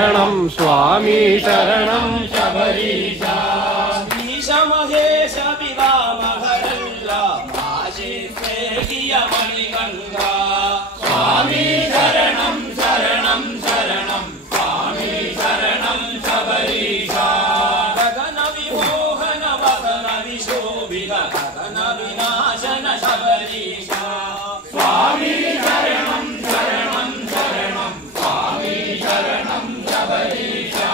शरणं स्वामी शरणं शबरीशा ईशमहेश पितामहरल्ला आशिषेयमणिगङ्गा स्वामी शरणं शरणं शरणं स्वामी शरणं शबरीशा गगन विमोहन वदन विशोभित गगन विनाशन शबरीशा स्वामी शरणं शरणं शरणं स्वामी शरणं शबरीशा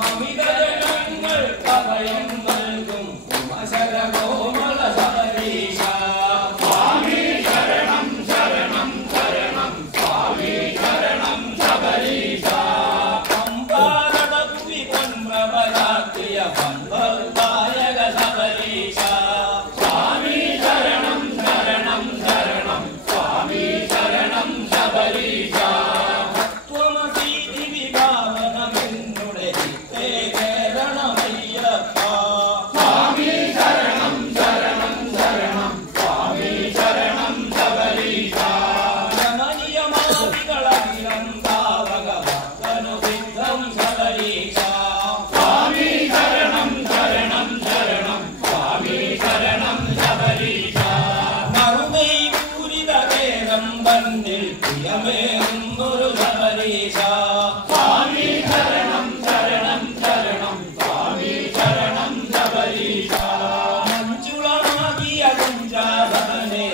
ममिदरणങ്ങൾ കവയം നൽകും ഉമശരകോമള ശബരീശാ സ്വാമി ശരണം ശരണം ശരണം സ്വാമി ശരണം ശബരീശാ പമ്പാരടകുവി പൊൻപ്രഭരാത്രിയ പൻപർദായക ശബരീശാ സ്വാമി ശരണം ശരണം ശരണം സ്വാമി ശരണം ശബരീശാ തത്വമസീതി വിഭാവനമെന്നുടെ ചിത്തേ കേരണമയ്യപ്പ സ്വാമി ശരണം ശരണം ശരണം സ്വാമി ശരണം ശബരീശാ രമണീയമാവികളഖിലം താവക ഭക്തനു സിദ്ധം ശബരീശാ സ്വാമി ശരണം ശരണം ശരണം സ്വാമി ശരണം ശബരീശാ നറുമൈ പൂരിതകേരം വന്നിൽ പ്രിയമേറുന്നൊരു ശബരീശാ സ്വാമി ശരണം ശരണം ശരണം സ്വാമി ശരണം ശബരീശാ മഞ്ജുളമാകിയ കുഞ്ചാഭവനെ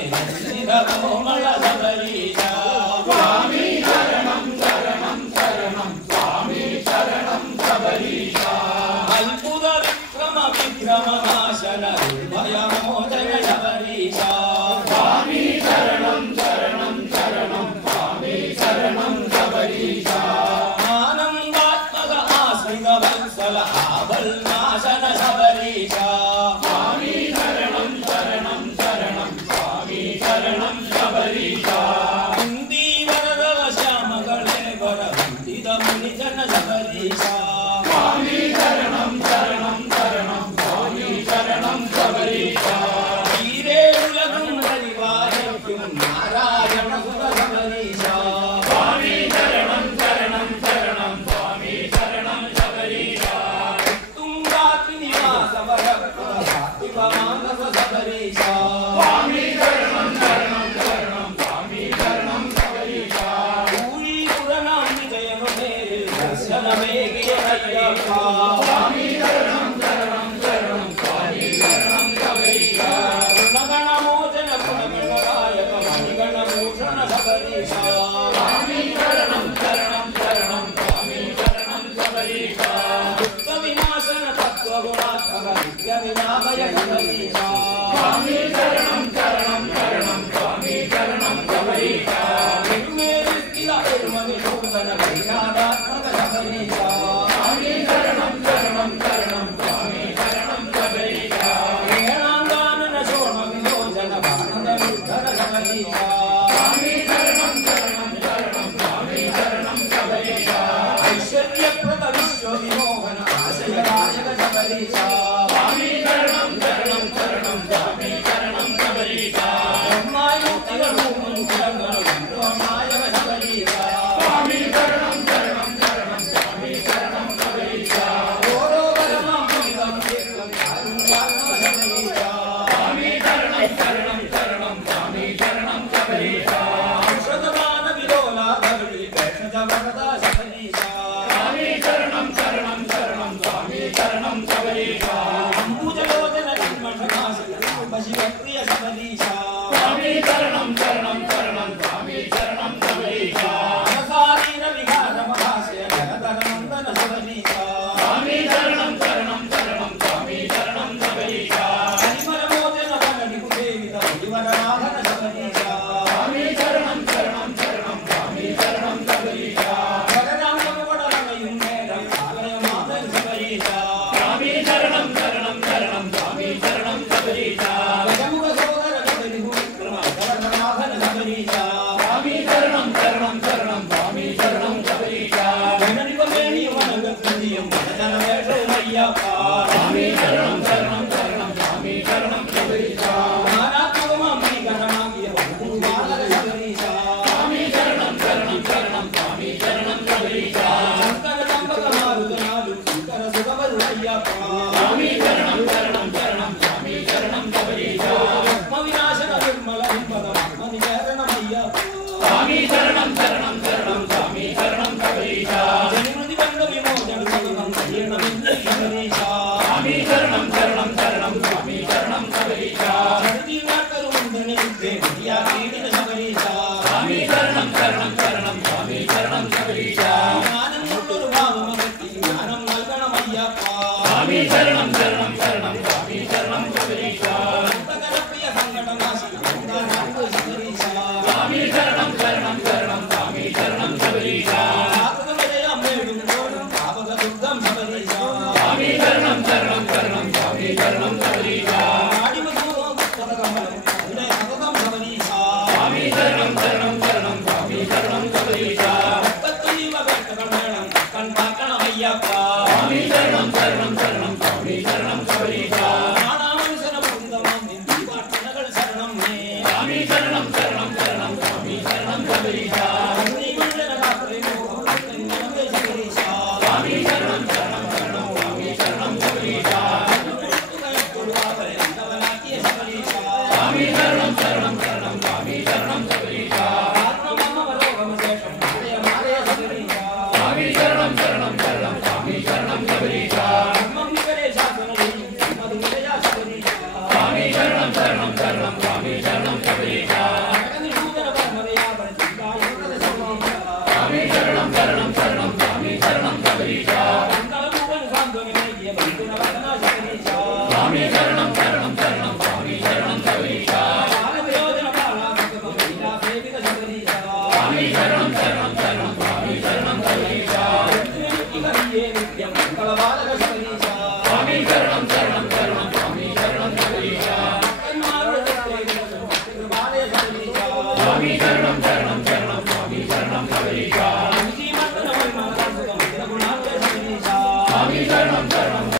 കോമള ശബരീശാ സ്വാമി ശരണം ശരണം ശരണം സ്വാമി ശരണം ശബരീശാ അത്ഭുത വിക്രമ വിക്രമനാശന ഭയമോചന ശബരീശാ സ്വാമി ശരണം ശരണം ശരണം സ്വാമി ശരണം ശബരീശാ ആനന്ദാത്മക ആശ്രിത വത്സല ആഭൽനാശന ശബരീശാ സ്വാമി ശരണം ശരണം ശരണം സ്വാമി ശരണം ശബരീശാ ഇന്ദീവരദ ശ്യാമകളെ വരവന്ദിത മുനിജന ശബരീശാ സ്വാമി ശരണം ശരണം ശരണം സ്വാമി ശരണം ശബരീശാ ീരേഴുലകും പരിപാലിക്കും നാരായണ സുത ശബരീശാ സ്വാമി ശരണം ശരണം ശരണം സ്വാമി ശരണം ശബരീശാ തുംഗാത്രി നിവാസ വരപ്രദാതിപമാനസ ശബരീശാ സ്വാമി ശരണം ശരണം ശരണം സ്വാമി ശരണം ശബരീശാ ഊഴിപുരനാം വിജയമേരിൽ ദർശനമേകിയ അയ്യപ്പ സ്വാമി ശരണം ശരണം ശരണം സ്വാമി ശരണം ശബരീശാ ഗുണഗണമോചന ഗുണഗണനായക മണിഗണഭൂഷണ ശബരീശാ സ്വാമി ശരണം ശരണം ശരണം സ്വാമി ശരണം ശബരീശാ ദുഃഖവിനാശന തത്വഗുണാത്മക നിത്യവിനാമയ ശബരീശാ സ്വാമി ശരണം ശരണം ശരണം സ്വാമി ശരണം ശബരീശാ തിരുമേനിസ്ഥിത പെരുമനിഷൂദന വൈനാഥാത്മക ശബരീശാ സ്വാമി ശരണം ശരണം ശരണം സ്വാമി ശരണം ശബരീശാ ഏണാങ്കാനന ശോണവിലോചന ഭാരതവിദ്ധര ശബരീശാ സ്വാമി ശരണം ശരണം ശരണം സ്വാമി ശരണം ശബരീശാ ഐശ്വര്യപ്രദ വിശ്വവിമോഹന ആശയദായക ശബരീശാ സ്വാമി ശരണം ശരണം ശരണം സ്വാമി ശരണം ശബരീശാ ബ്രഹ്മായുക്തികളും മുൻകുലങ്ങളും നായക ശബരീശാ സ്വാമി ശരണം ശരണം ശരണം സ്വാമി ശരണം ശബരീശാ ഓരോ പരമാം പുരിതം തീർക്കും കാരുണ്യാത്മക ശബരീശാ സ്വാമി ശരണം ശരണം ശരണം സ്വാമി ശരണം ശബരീശാ ഔഷധദാന വിലോലാ ഭഗവതി ഭേഷജ വരദ ശബരീശാ స్వామి శరణం శరణం శరణం స్వామి శరణం శబరీశ ప్రియ సంకటనాశన శబరీశ స్వామి శరణం శరణం శరణం స్వామి శరణం శబరీశ స్వామి శరణం శరణం శరణం స్వామి శరణం శబరీశ స్వామి శరణం శరణం శరణం స్వామి శరణం శబరీశ స్వామి శరణం శరణం శరణం స్వామి శరణం శబరీశ స్వామి శరణం శరణం శరణం స్వామి శరణం శబరీశ స్వామి శరణం శరణం శరణం స్వామి శరణం శబరీశ స్వామి శరణం శరణం శరణం స్వామి శరణం శబరీశ స్వామి శరణం శరణం శరణం స్వామి శరణం శబరీశ స్వామి శరణం శరణం శరణం స్వామి శరణం శబరీశ స్వామి శరణం శరణం శరణం స్వామి శరణం శబరీశ స్వామి శరణం శరణం శరణం స్వామి శరణం శబరీశ స్వామి శరణం శరణం శరణం స్వామి శరణం శబరీశ